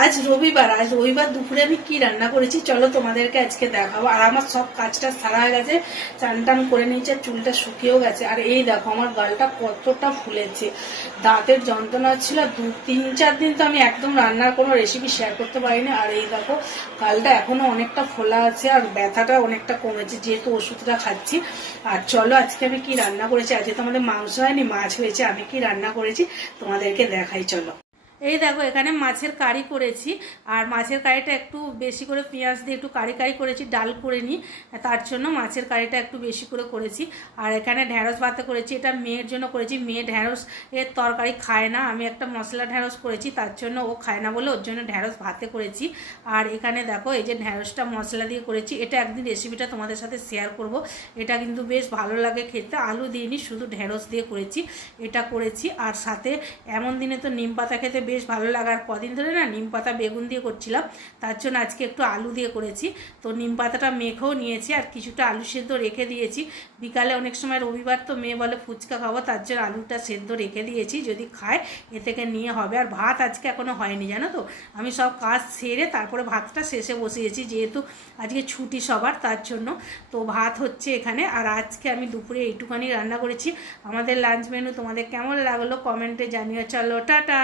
আজ রবিবার দুপুরে আমি কি রান্না করেছি চলো তোমাদেরকে আজকে দেখাবো। আর আমার সব কাজটা সারা হয়ে গেছে, চান টান করে নিয়েছে, চুলটা শুকিয়েও গেছে। আর এই দেখো আমার গালটা কতটা ফুলেছে, দাঁতের যন্ত্রণা ছিল 3-4 দিন, তো আমি একদম রান্নার কোনো রেসিপি শেয়ার করতে পারিনি। আর এই দেখো গালটা এখনো অনেকটা ফোলা আছে আর ব্যথাটা অনেকটা কমেছে যেহেতু ওষুধটা খাচ্ছি। আর চলো আজকে আমি কি রান্না করেছি। আজকে তো আমাদের মাংস হয়নি, মাছ হয়েছে। আমি কি রান্না করেছি তোমাদেরকে দেখাই চলো। এই দেখো এখানে মাছের কারি করেছি। আর মাছের কারিটা একটু বেশি করে পেঁয়াজ দিয়ে একটু কারি করেছি, ডাল করে নিই, তার জন্য মাছের কারিটা একটু বেশি করে করেছি। আর এখানে ঢ্যাঁড়স ভাতে করেছি, এটা মেয়ের জন্য করেছি। মেয়ে ঢ্যাঁড়স এর তরকারি খায় না, আমি একটা মশলা ঢ্যাঁড়স করেছি, তার জন্য ও খায় না বলে ওর জন্য ঢ্যাঁড়স ভাতে করেছি। আর এখানে দেখো এই যে ঢ্যাঁড়সটা মশলা দিয়ে করেছি, এটা একদিন রেসিপিটা তোমাদের সাথে শেয়ার করব। এটা কিন্তু বেশ ভালো লাগে খেতে, আলু দিইনি, শুধু ঢ্যাঁড়স দিয়ে করেছি, এটা করেছি। আর সাথে এমন দিনে তো নিম পাতা খেতে বেশ ভালো লাগার, কদিন ধরে না নিম পাতা বেগুন দিয়ে করছিলাম, তার জন্য আজকে একটু আলু দিয়ে করেছি। তো নিম পাতাটা মেখেও নিয়েছি আর কিছুটা আলু সেদ্ধ রেখে দিয়েছি। বিকালে অনেক সময় রবিবার তো মেয়ে বলে ফুচকা খাবো, তার জন্য আলুটা সেদ্ধ রেখে দিয়েছি, যদি খায় এ থেকে নিয়ে হবে। আর ভাত আজকে এখনো হয়নি জানো তো, আমি সব কাজ সেরে তারপরে ভাতটা শেষে বসিয়েছি, যেহেতু আজকে ছুটি সবার, তার জন্য। তো ভাত হচ্ছে এখানে। আর আজকে আমি দুপুরে এইটুখানি রান্না করেছি। আমাদের লাঞ্চ মেনু তোমাদের কেমন লাগলো কমেন্টে জানিও। চলো টাটা।